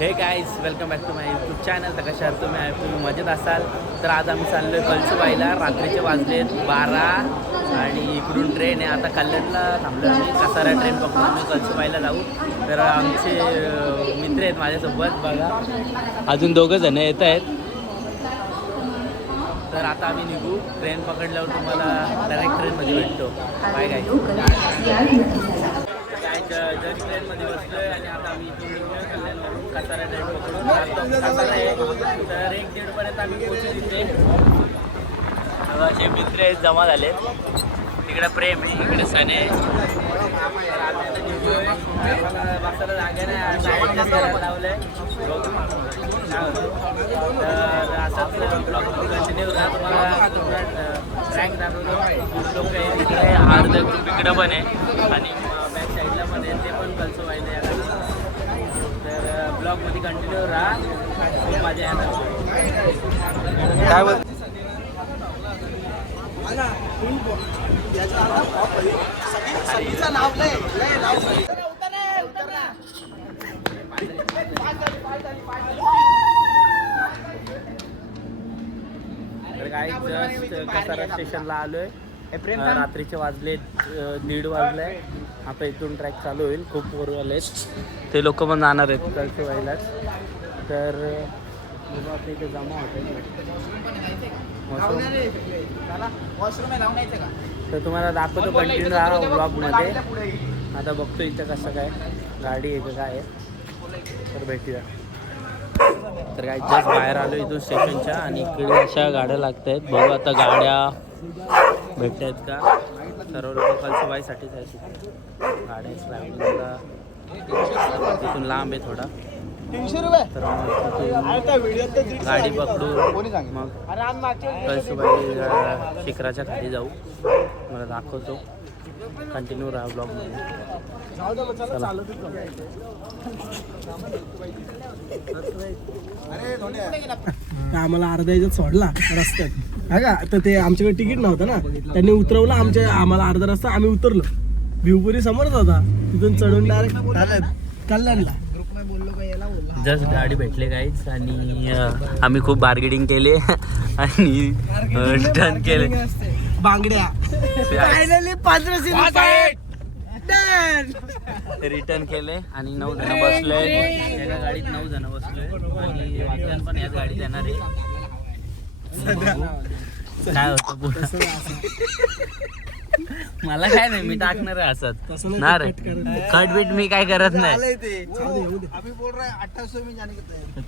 हे guys welcome back to my YouTube channel. तर कशा आहात तुम्ही मजेत असाल तर आज आम्ही चाललो आहे कळसूबाईला. रात्रीचे वाजलेत 12 आणि इकडून ट्रेन आहे. आता कल्याणला थांबलो आम्ही. कसारा ट्रेन पकडून आम्ही कळसूबाईला जाऊ. तर आमचे मित्र आहेत माझ्यासोबत बघा, अजून दोघं जण येत आहेत. तर आता आम्ही निघू. ट्रेन पकडल्यावर तुम्हाला डायरेक्ट ट्रेनमध्ये भेटतो. Bye guys. जरी ट्रेनमध्ये बसलोय आणि आता आम्ही इथून निघूया कल्याणवरून. कसारा ट्रेन पकडून कसारा आहे. तर 1-1:30 पर्यंत आम्ही पोहोचू तिथे. असे मित्र आहेत जमा झाले. तिकडे प्रेम आहे, इकडे सने. तर आम्ही आता निघतोय. आम्हाला बसायला जागा नाही लावलंय. तर असंच ब्लॉगमध्ये कंटिन्यू राहा. तुम्हाला रँक दाखवतो. लोक आहे तिकडे अर्धा ग्रुप इकडं पण आहे आणि बॅक साईडला पण आहे, ते पण कल्सो व्हायला या तर ब्लॉगमध्ये कंटिन्यू राहा. खूप मजा येणार. काय बोल तर काय जस्ट कसारा स्टेशनला आलोय. रात्रीचे वाजले 1:30 वाजले. आता इथून ट्रॅक चालू होईल. खूप पोरवालेत, ते लोक पण जाणार आहेत कळसूबाईलाच. तर आता इथे जमा होते. तर तुम्हाला दाखवतो कंटिन्यू राहा ब्लॉगमध्ये. आता बघतो इथं कसं काय गाडी आहे का काय आहे, तर भेटूया. तर काय जस्ट बाहेर आलो इथून स्टेशनच्या आणि इकडे अशा गाड्या लागत आहेत. बघू आता गाड्या भेटत आहेत का. सर्व लोक कळसूबाईसाठीच आहेत. गाड्याच ट्रॅव्हलिंगला तिथून लांब आहे थोडा. 300 रुपये. तर मग गाडी पकडून मग कळसूबाई शिखराच्या खाली जाऊ. मला दाखवतो. कंटिन्यू राहा ब्लॉगमध्ये. आम्हाला अर्धा याच्यात सोडला रस्त्यात हा का. तर ते आमच्याकडे तिकीट नव्हतं ना, त्यांनी उतरवलं आम्हाला अर्धा रस्ता. आम्ही उतरलो. भिवपुरी समोरच होता, तिथून चढून डायरेक्ट कल्याणला. जस्ट गाडी भेटले काहीच आणि आम्ही खूप बार्गेनिंग केले आणि रिटर्न केले. बांगड्या फायनली 1500 रिटर्न केले आणि 9 जण बसलोय. एका गाडीत 9 जण बसलोय आणि रिटर्न पण याच गाडीत येणार आहे. काय होतं मला काय नाही, मी टाकणार आहे असत ना रे. कट बीट मी काय करत नाही.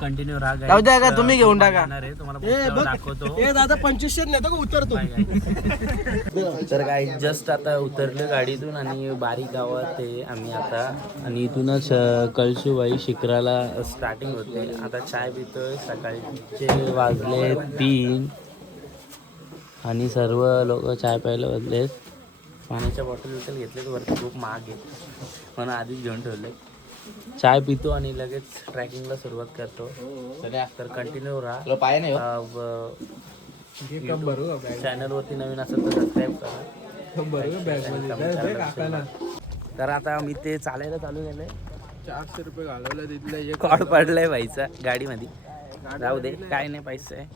कंटिन्यू राहा. तुम्ही घेऊन टाका. तुम्हाला दाखवतो. दादा 2500 नेतो का उतरतो. तर काय जस्ट आता उतरलं गाडीतून आणि बारीक गावात ते आम्ही आता. आणि इथूनच कळसूबाई शिखराला स्टार्टिंग होते. आता चाय पितोय. सकाळचे वाजले 3 आणि सर्व लोक चाय प्यायला बसलेत. पाण्याच्या बॉटल घेतलेत. वरती खूप महाग आहे म्हणून आधीच घेऊन ठेवले. चाय पितो आणि लगेच ट्रॅकिंगला सुरुवात करतो. तर कंटिन्यू राहा. चॅनलवरती नवीन असेल तर सबस्क्राईब करा. तर आता मी ते चालायला चालू केलंय. 400 रुपये घालवलं तिथलं. कॉड पडलाय व्हायचा गाडीमध्ये. जाऊ दे, काय नाही, पैसे आहे,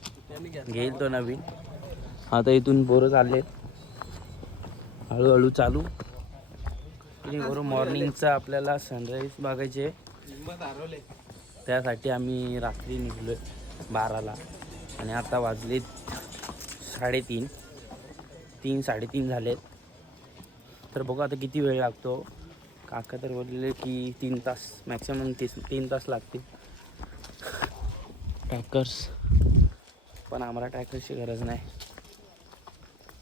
घेईल तो नवीन. आता इथून बोरं चालले हळूहळू चालू. बरोबर मॉर्निंगचा आपल्याला सनराईज बघायचे, त्यासाठी आम्ही रात्री निघलोय 12ला आणि आता वाजले 3:30. 3-3:30 झालेत. तर बघू आता किती वेळ लागतो. काका तर बोलले की 3 तास मॅक्सिमम 3 तास लागतील. ट्रॅकर्स पण आम्हाला ट्रॅकर्सची गरज नाही.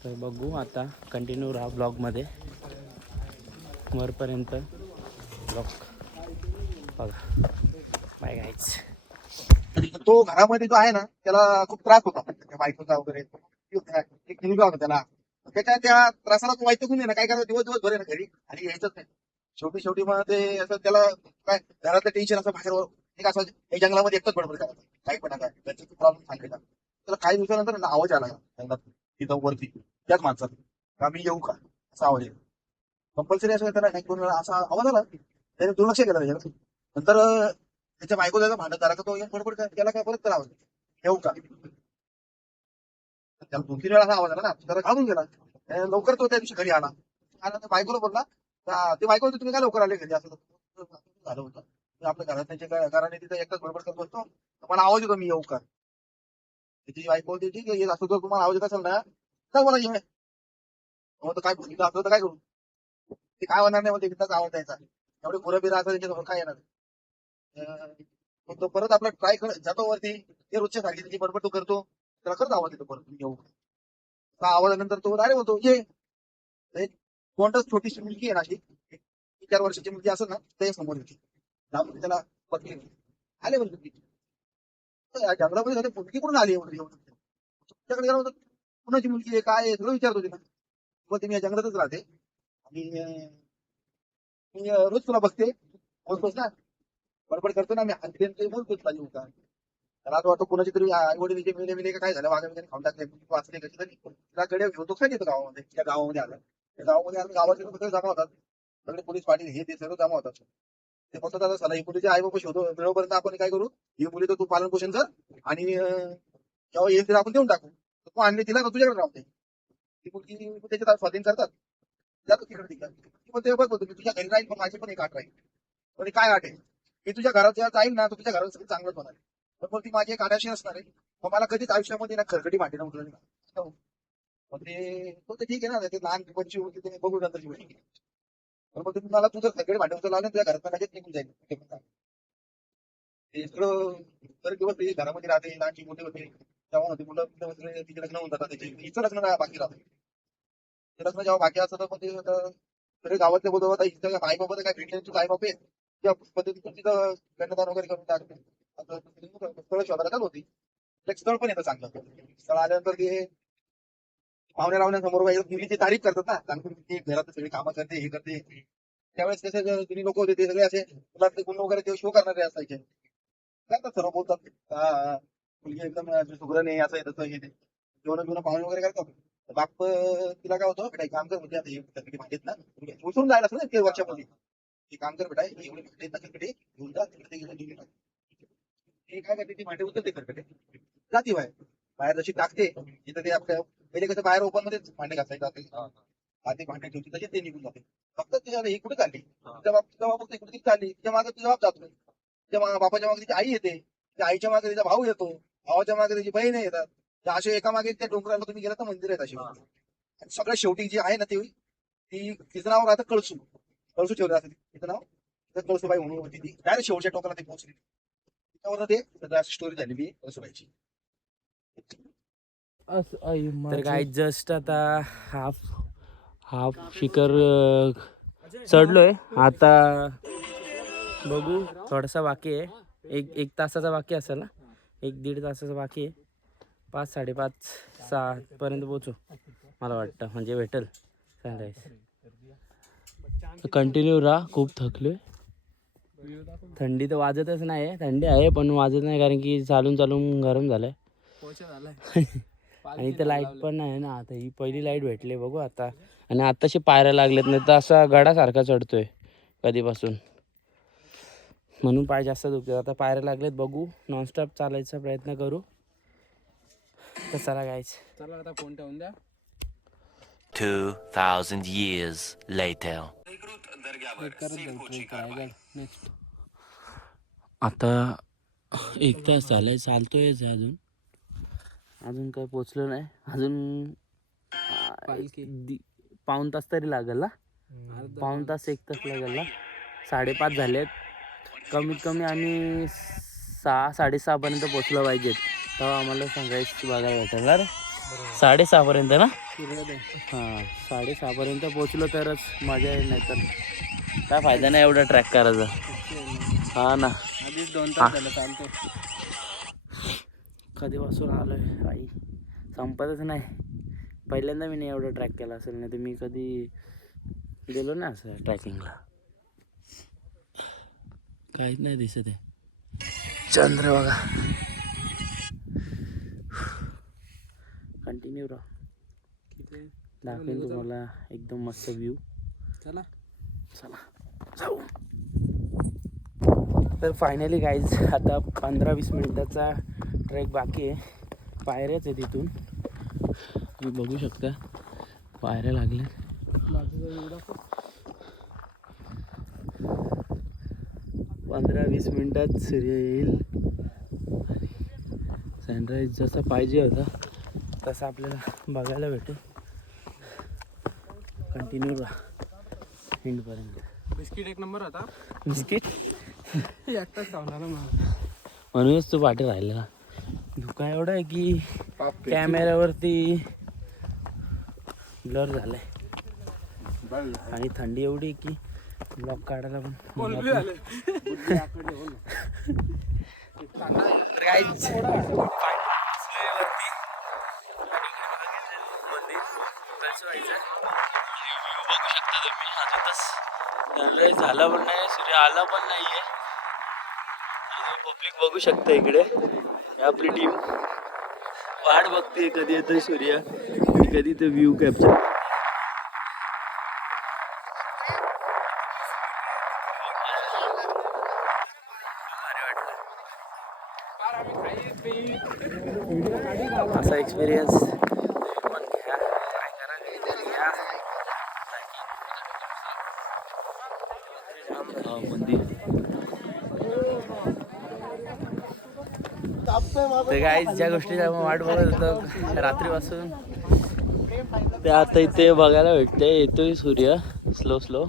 तर बघू आता. कंटिन्यू राहा ब्लॉगमध्ये वरपर्यंत. ब्लॉग बघा. Bye guys. तो घरामध्ये जो आहे ना, त्याला खूप त्रास होता त्या बायकोचा वगैरे. एक मुलगा होता त्याला. त्या त्रासाला तो वाईट ना काय करायचं, दिवस भर ना घरी आणि यायचंच नाही. शेवटी मग ते असं त्याला काय घरातलं टेन्शन असं बाहेर एक असं एक जंगलामध्ये एकच बडबड करायचं. काही पण आता त्याचा प्रॉब्लेम सांगायचा. त्याला काही दिवसानंतर आवाज आला जंगलात तिथं वरती त्याच माणसात. मी येऊ का असा आवाज येईल. कंपल्सरी असं त्याला 1-2 वेळा असा आवाज आला. त्याने दुर्लक्ष केलं त्याच्यात. नंतर त्याच्या बायको जायचं भांडत झाला का तो एक बडबड त्याला काय परत आवाज येऊ का त्याला 2-3 वेळा असा आवाज आला ना त्याला घालून गेला लवकर तो त्या दिवशी घरी आला त्या बायकोला बोलला ते बायको तुम्ही काय लवकर आले घरी असं झालं होतं आपल्या घरात त्याच्या घराने तिथे एकटाच बडबड करत बसतो मला आवाज येतो मी येऊ का त्याची बायको बोलते ठीक आहे असं जर तुम्हाला आवाज येत असेल ना तर मला ये काय बोलतो असलं तर काय करू ते काय होणार नाही म्हणजे एकदाच आवाज द्यायचा एवढे पुरं बिरा असं त्याच्यासमोर काय येणार तो परत आपला ट्राय जातो वरती ते रोजच्या सारखी त्याची बडबड तो करतो त्याला करत आवाज येतो परत येऊ आवाजानंतर तो डायरेक्ट होतो ये कोणताच छोटीशी मुलगी आहे ना अशी 4 वर्षाची मुलगी असेल ना ते समोर येते त्याला बघली आले मुलगी जंगलामध्ये झाले मुलगी कुठून आली तुमच्याकडे गेला होता कुणाची मुलगी आहे काय आहे सगळं विचारतो तिला बोलते मी या जंगलातच राहते आणि मी रोज तुला बघते बोलतोस ना बडबड करतो ना मी हात बोलतो तुला येऊ का त्याला असं वाटतं कुणाची तरी आई वडील मिले काय झालं वाघा खाऊन टाकले वाचले कशी तरी तिला कडे घेऊन खाली येतो गावामध्ये त्या गावामध्ये आलं त्या गावामध्ये आलं गावाचे सगळे जमा होतात सगळे पोलीस पाटील हे ते सगळं जमा होतात ते फक्त आता चला ही मुलीचे आई बाबा शोधू वेळोपर्यंत आपण काय करू ही मुली तर तू पालन पोषण कर आणि जेव्हा येईल तिला आपण देऊन टाकू तू आणली तिला तुझ्याकडे राहते ती मुलगी त्याच्यात स्वाधीन करतात जातो तिकडे तिकडे ते बघ होतो मी तुझ्या घरी राहील पण माझी पण एक आठ राहील पण काय आठ आहे मी तुझ्या घरात जेव्हा जाईल ना तर तुझ्या घरात सगळं चांगलंच होणार आहे पण ती माझी एक आठाशी असणार आहे मग मला कधीच आयुष्यामध्ये ना खरकटी भांडी ना उठलं नाही मग ते ठीक आहे ना ते लहान पंची होती ते बघू नंतरची गोष्टी पण मग तुम्हाला तुझं सगळे भांडे उचल लावले तुझ्या घरात लगेच निघून जाईल ते सगळं बरेच दिवस ते घरामध्ये राहते लहानची मोठे होते तेव्हा होते मुलं तिचे लग्न होऊन जातात त्याचे हिचं लग्न बाकी राहतं ते लग्न जेव्हा बाकी असतं तर सगळे गावातले बोलत हिचं आई बाबा काय भेटले तुझं आई बाबा त्या पद्धतीतून तिथं कन्यादान वगैरे करून टाकते स्थळ शोधायला चालू होती एक स्थळ पण येतं चांगलं स्थळ आल्यानंतर ते पाहुण्या रावण्यासमोर मुलीची तारीफ करतात ना चांगली घरात सगळी कामं करते हे करते त्यावेळेस कसे जुनी लोक होते ते सगळे असे मुलातले गुण वगैरे ते शो करणारे असायचे करतात सर्व बोलतात मुलगी एकदम सुग्रण आहे असं तसं हे जेवण पाहुणे वगैरे करतात बाप तिला काय होतं बेटा काम कर म्हणजे आता हे भांडेत ना उचलून जायला असं ना ते वर्षामध्ये हे काम कर बेटा एवढे भांडेत ना खरकटे घेऊन जा तिकडे घेऊन हे काय करते ती भांडे उचलते खरकटे जाती बाहेर जशी टाकते तिथं ते आपल्या पहिले कसं बाहेर ओपन मध्ये भांडे घासायचं आधी भांडे ठेवते तसे ते निघून जाते फक्त त्याच्याला ही कुठे चालली तेव्हा फक्त इकडे चालली तिच्या मागे तुझा बाप जातो तिच्या बापाच्या मागे तिची आई येते त्या आईच्या मागे तिचा भाऊ येतो भावाच्या मागे त्याची बहीण येतात त्या असे एका मागे त्या डोंगराला तुम्ही गेला तर मंदिर आहेत अशी सगळ्यात शेवटी जी आहे ना ती तिचं नाव राहतं कळसू ठेवलं जातं तिचं नाव कळसूबाई म्हणून होती ती डायरेक्ट शेवटच्या टोकाला ती पोहोचली त्यावर ते सगळं स्टोरी झालेली कळसूबाईची तर काय जस्ट आता हाफ शिखर चढलोय आता बघू थोडासा बाकी आहे एक तासाचा बाकी असेल ना 1-1.5 तासाचा बाकी आहे 5-5:30-6 पर्यंत पोचू मला वाटतं म्हणजे भेटेल सनराईज कंटिन्यू राहा खूप थकलोय थंडी तर वाजतच नाही आहे थंडी आहे पण वाजत नाही कारण की चालून गरम झालंय आणि इथं लाईट पण नाही ना आता ही पहिली लाईट भेटली बघू आता आणि आताशी पायऱ्या लागल्यात नाही तर असा गडासारखा चढतोय कधीपासून म्हणून पाय जास्त दुखतात आता पायऱ्या लागल्यात बघू नॉनस्टॉप चालायचा प्रयत्न करू तर चला गायच चला आता फोन ठेवून द्या 2000 years later. आता 1 तास झालाय चालतोय अजून काय पोचलो नाही अजून पाऊण तास तरी लागेल ना पाऊण तास 1 तास लागेल ना 5:30 झालेत कमीत कमी आम्ही 6-6:30 पर्यंत पोचलो पाहिजेत तेव्हा आम्हाला सांगायचं बघायला भेटेल ना रे 6:30 पर्यंत ना हां 6:30 पर्यंत पोचलो तरच मजा येईल नाही तर काय फायदा नाही एवढा ट्रॅक करायचा हा ना आधीच 2 तास झालं चालतो कधीपासून आलोय आई संपतच नाही पहिल्यांदा मी नाही एवढा ट्रॅक केला असेल नाही तर मी कधी गेलो ना असं ट्रॅकिंगला काहीच नाही दिसत आहे चंद्र बघा कंटिन्यू राहा दाखवेन तुम्हाला एकदम मस्त व्ह्यू चला जाऊ तर फायनली गाईज आता 15-20 मिनिटाचा ट्रेक बाकी आहे. पायऱ्याच आहे तिथून, तुम्ही बघू शकता पायऱ्या लागल्या. 15-20 मिनिटात सूर्य येईल. सनराईज जसा पाहिजे होता तसा आपल्याला बघायला भेटेल. कंटिन्यू राहा एंडपर्यंत. बिस्किट एक नंबर होता. बिस्किट एकटाच खावणार म्हणूनच तो पाठी राहिलेला. धुका एवढा आहे की कॅमेऱ्यावरती ब्लर झालाय आणि थंडी एवढी आहे की ब्लॉग काढायला पण झाला पण नाही, सूर्य आला पण नाहीये. पब्लिक बघू शकता इकडे. आपली टीम वाट बघते कधी येतोय सूर्य, कधी तो व्ह्यू कॅप्चर. असा एक्सपिरियन्स पण घ्या, ट्राय करा, घ्या. मंदिर तर गाईज ज्या गोष्टीचा वाट बघत होतो रात्रीपासून ते आता इथे बघायला भेटते. येतोय सूर्य स्लो स्लो.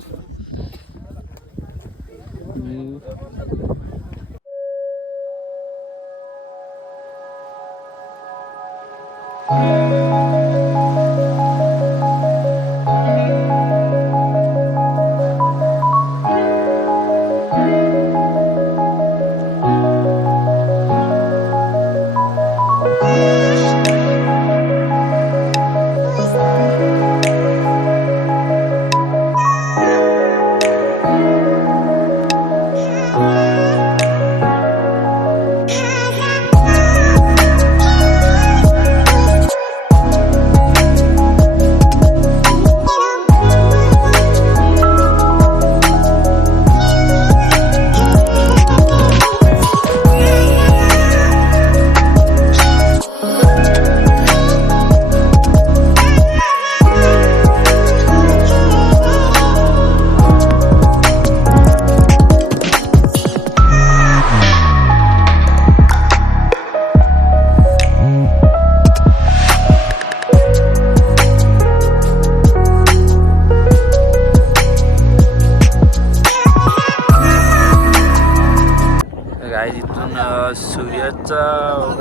सूर्याचा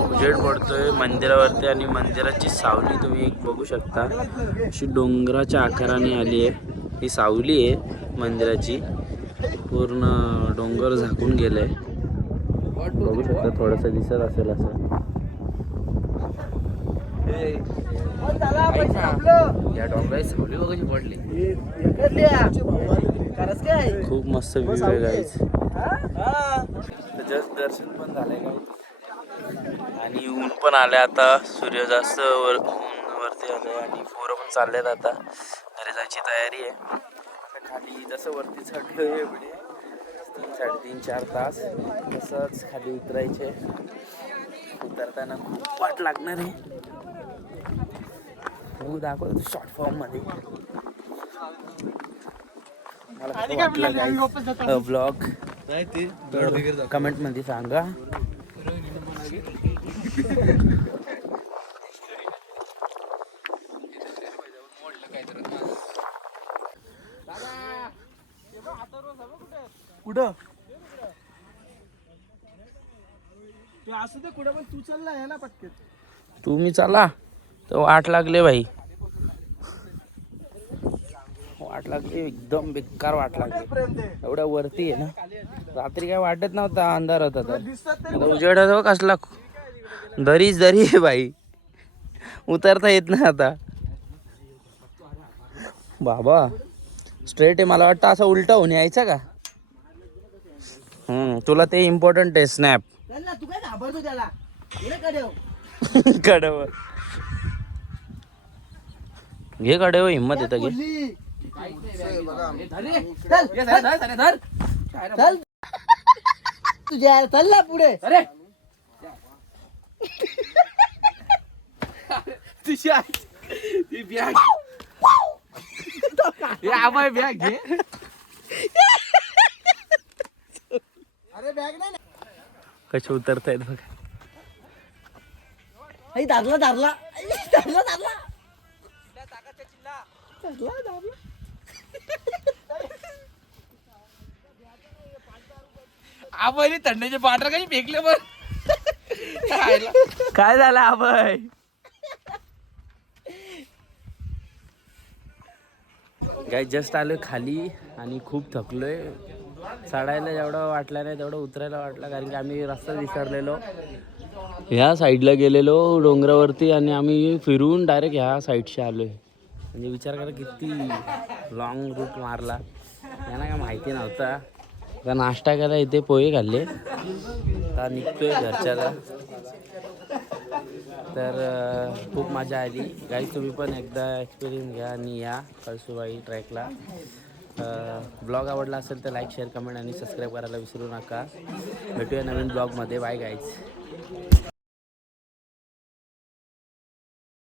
उजेड पडतोय मंदिरावरती आणि मंदिराची सावली तुम्ही एक बघू शकता. अशी डोंगराच्या आकाराने आली आहे. ही सावली आहे मंदिराची. पूर्ण डोंगर झाकून गेलंय. बघू शकता, थोडंसं दिसत असेल असं. या डोंगराची सावली बघायची पडली. खूप मस्त व्ह्यू आहे गाईज. जस्ट दर्शन पण झालंय गाईज आणि ऊन पण आलंय. आता सूर्य जास्त ऊन वरती आलंय आणि पोरं पण चाललेत. आता घरी जायची तयारी आहे. खाली जसं वरती चढलोय एवढे 3-3-4 तास तसंच खाली उतरायचे. उतरताना खूप वाट लागणार आहे. हो दाखवतो शॉर्ट फॉर्म मध्ये. मला वाटलं ब्लॉग कमेंट मध्ये सांगा. कुठं तू असू दे कुठं, पण तू चालला आहे ना पटकन. तुम्ही चला तर वाट लागले भाई. वाट लागली एकदम बेकार वाट लागली. एवढ्या वरती आहे ना. रात्री काय वाटत नव्हता, अंधार होता. तर उजेड होता कसला. दरीच दरी आहे भाई. उतरता येत नाही आता बाबा. स्ट्रेट आहे. मला वाटतं असं उलटा होऊन यायचं का. तुला ते इम्पॉर्टंट आहे स्नॅप. तू काय घाबरतो त्याला. कडेवर घे. कडेवर हिंमत येतं घे. तुझ्या चालला पुढे. अरे तुझी ती बॅग आबाय बॅग घे. अरे बॅग नाही कसे उतरतायत बघा. दाबला दाबला दाबला दाबला आबाईने थंडीचे बाटर काही फेकले पण काय झालं आबाई. काय जस्ट आलोय खाली आणि खूप थकलोय. चढायला जेवढं वाटलं नाही तेवढं उतरायला वाटलं, कारण की आम्ही रस्ता विसरलेलो. ह्या साईडला गेलेलो डोंगरावरती आणि आम्ही फिरून डायरेक्ट ह्या साईडशी आलोय. म्हणजे विचार करा किती लॉंग रूट मारला. यांना काय माहिती नव्हता. का नाश्ता केला इथे पोहे खाल्ले. आता निघतोय घरच्याला. तर खूप मजा आली गाईस. तुम्ही पण एकदा एक्सपिरियन्स घ्या आणि या कळसूबाई ट्रॅकला. ब्लॉग आवडला असेल तर लाईक, शेअर, कमेंट आणि सबस्क्राईब करायला विसरू नका. भेटूया नवीन ब्लॉगमध्ये. Bye guys.